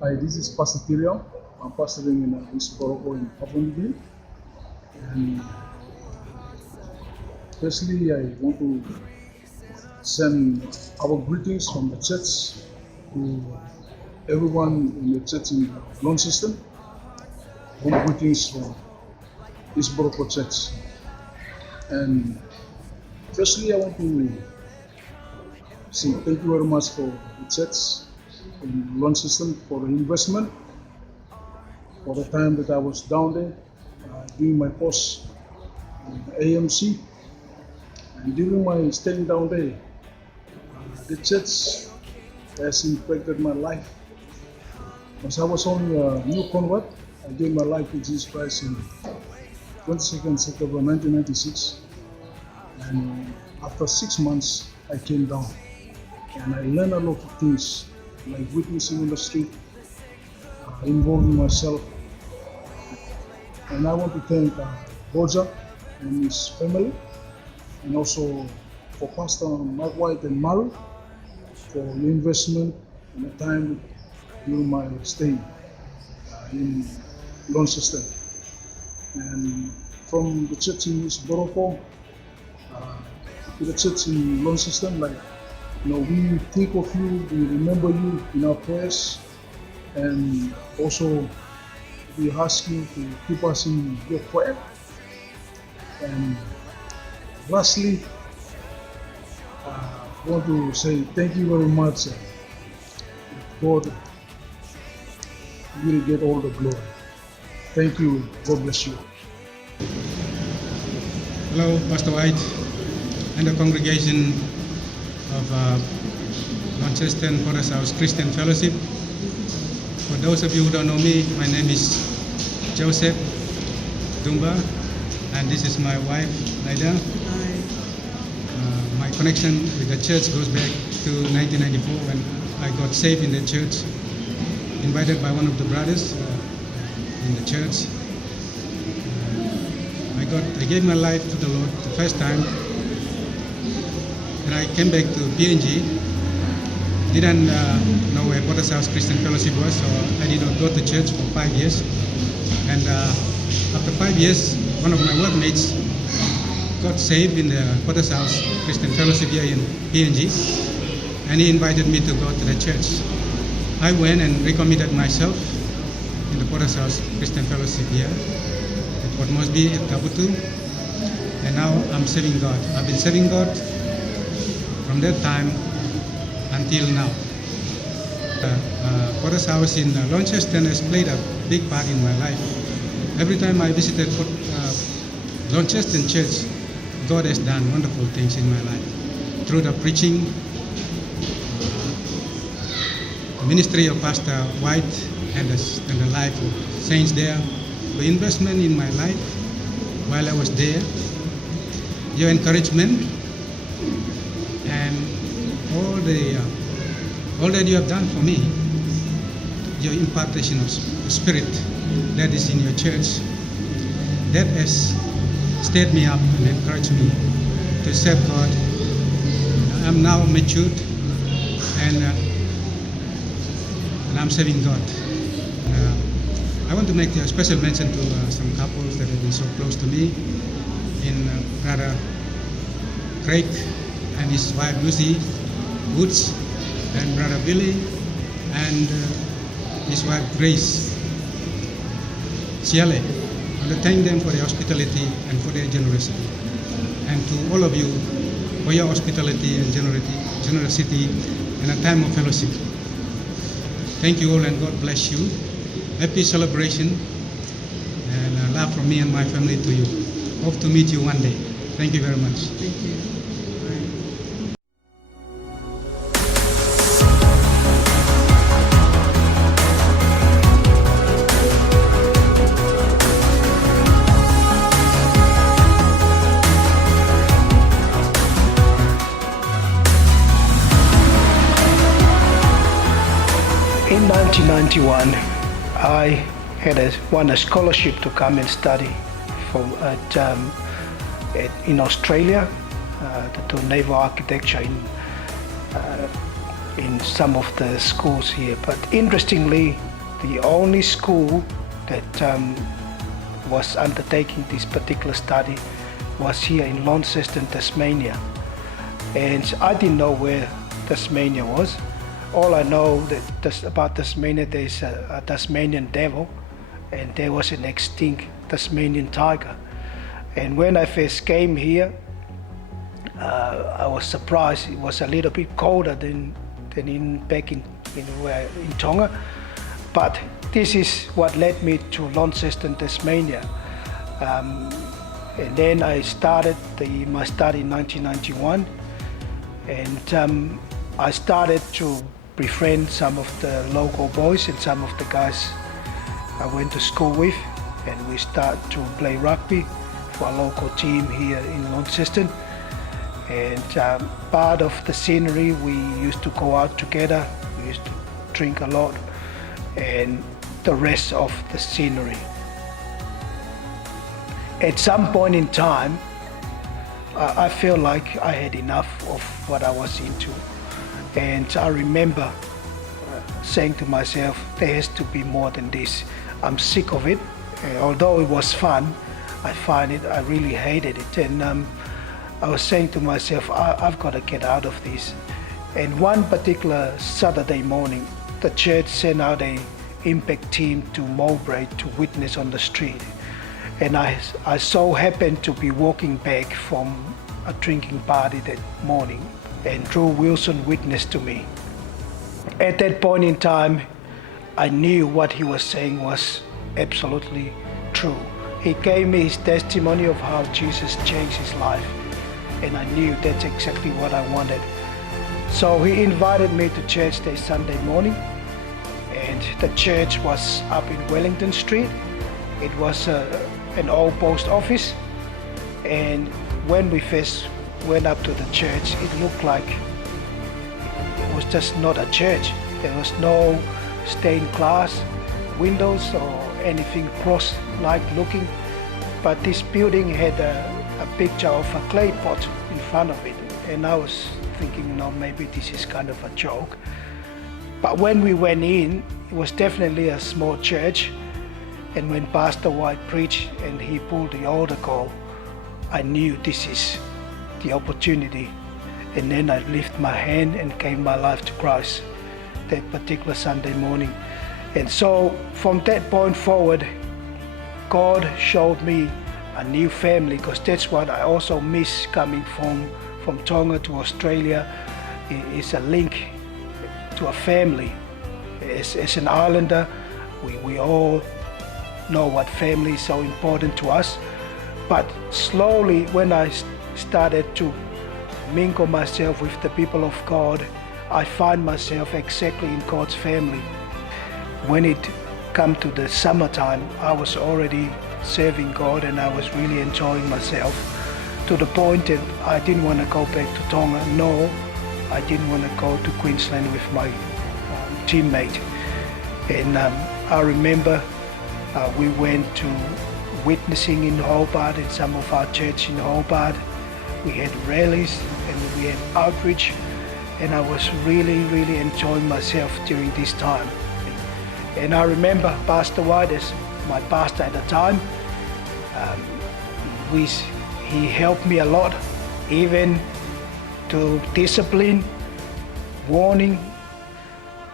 Hi, this is Pastor Tiriam. I'm pastoring in East Boroko in Papua. And firstly, I want to send our greetings from the church to everyone in the church in Launceston. Warm greetings from East Boroko Church. And firstly, I want to say thank you very much for the church in Launceston for the investment, for the time that I was down there doing my course in AMC. And during my staying down there, the church has impacted my life. Because I was only a new convert, I gave my life to Jesus Christ in 22nd September 1996. And after 6 months, I came down. And I learned a lot of things, like witnessing in the street, involving myself. And I want to thank Roger and his family, and also for Pastor Mark White and Maru for your investment and the time during my stay in Launceston. And from the church in East Boroko to the church in Launceston, we think of you, we remember you in our prayers, and also we ask you to keep us in your prayer. And lastly, I want to say thank you very much. God will get all the glory. Thank you. God bless you. Hello, Pastor White and the congregation of Launceston Forest House Christian Fellowship. For those of you who don't know me, my name is Joseph Dumba, and this is my wife, Naida. My connection with the church goes back to 1994 when I got saved in the church, invited by one of the brothers in the church. I gave my life to the Lord the first time, and I came back to PNG. Didn't know where Potter's House Christian Fellowship was, so I did not go to church for 5 years. And after 5 years, one of my workmates got saved in the Potter's House Christian Fellowship here in PNG, and he invited me to go to the church. I went and recommitted myself in the Potter's House Christian Fellowship here at Port Moresby at Kabutu, and now I'm serving God. I've been serving God from that time until now. Potter's House in Launceston has played a big part in my life. Every time I visited Launceston Church, God has done wonderful things in my life. Through the preaching, ministry of Pastor White and the life of saints there, the investment in my life while I was there, your encouragement, and all that you have done for me, your impartation of spirit that is in your church, that has stirred me up and encouraged me to serve God. I'm now matured, and I'm serving God. I want to make a special mention to some couples that have been so close to me, in Brother Craig and his wife Lucy Woods, and Brother Billy and his wife Grace Ciale. I want to thank them for their hospitality and for their generosity. And to all of you for your hospitality and generosity in a time of fellowship. Thank you all, and God bless you. Happy celebration, and love from me and my family to you. Hope to meet you one day. Thank you very much. Thank you. In 1991, I won a scholarship to come and study in Australia to do naval architecture in some of the schools here. But interestingly, the only school that was undertaking this particular study was here in Launceston, Tasmania. And I didn't know where Tasmania was. All I know about Tasmania, there's a Tasmanian devil, and there was an extinct Tasmanian tiger. And when I first came here, I was surprised. It was a little bit colder than back in Tonga. But this is what led me to Launceston, Tasmania. And then I started my study in 1991, and I started to befriend some of the local boys and some of the guys I went to school with, and we started to play rugby for a local team here in Launceston. And part of the scenery, we used to go out together, we used to drink a lot, and the rest of the scenery. At some point in time, I felt like I had enough of what I was into. And I remember saying to myself, there has to be more than this. I'm sick of it. Although it was fun, I really hated it. And I was saying to myself, I've got to get out of this. And one particular Saturday morning, the church sent out an impact team to Mowbray to witness on the street. And I so happened to be walking back from a drinking party that morning, and Drew Wilson witnessed to me. At that point in time, I knew what he was saying was absolutely true. He gave me his testimony of how Jesus changed his life, and I knew that's exactly what I wanted. So he invited me to church that Sunday morning, and the church was up in Wellington Street. It was an old post office, and when we first went up to the church, it looked like it was just not a church. There was no stained glass windows or anything cross-like looking, but this building had a picture of a clay pot in front of it, and I was thinking, maybe this is kind of a joke. But when we went in, it was definitely a small church, and when Pastor White preached and he pulled the altar call, I knew this is the opportunity. And then I lifted my hand and gave my life to Christ that particular Sunday morning. And so from that point forward, God showed me a new family, because that's what I also miss coming from Tonga to Australia, is a link to a family. As an islander, we all know what family is so important to us. But slowly, when I started to mingle myself with the people of God, I find myself exactly in God's family. When it come to the summertime, I was already serving God, and I was really enjoying myself, to the point that I didn't want to go back to Tonga. No, I didn't want to go to Queensland with my teammate. And I remember we went to witnessing in Hobart, in some of our church in Hobart. We had rallies and we had outreach, and I was really, really enjoying myself during this time. And I remember Pastor White, as my pastor at the time, he helped me a lot, even to discipline, warning,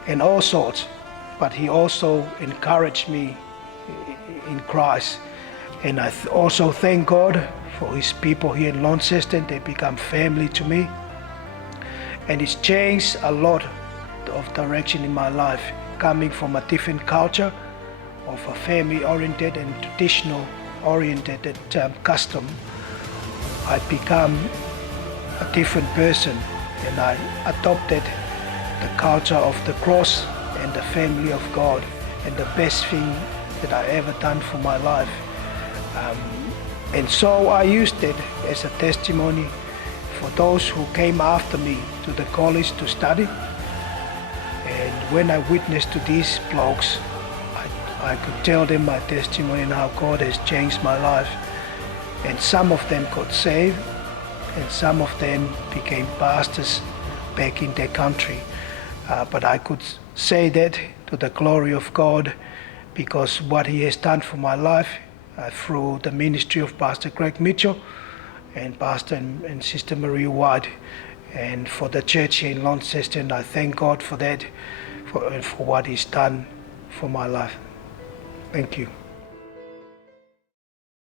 and all sorts. But he also encouraged me in Christ. And I also thank God for his people here in Launceston. They become family to me. And it's changed a lot of direction in my life, coming from a different culture, of a family-oriented and traditional-oriented custom. I become a different person, and I adopted the culture of the cross and the family of God, and the best thing that I ever done for my life. And so I used it as a testimony for those who came after me to the college to study. And when I witnessed to these blokes, I could tell them my testimony and how God has changed my life. And some of them got saved, and some of them became pastors back in their country. But I could say that to to the glory of God, because what He has done for my life through the ministry of Pastor Greg Mitchell and Pastor and Sister Marie White, and for the church here in Launceston. I thank God for that, for what He's done for my life. Thank you.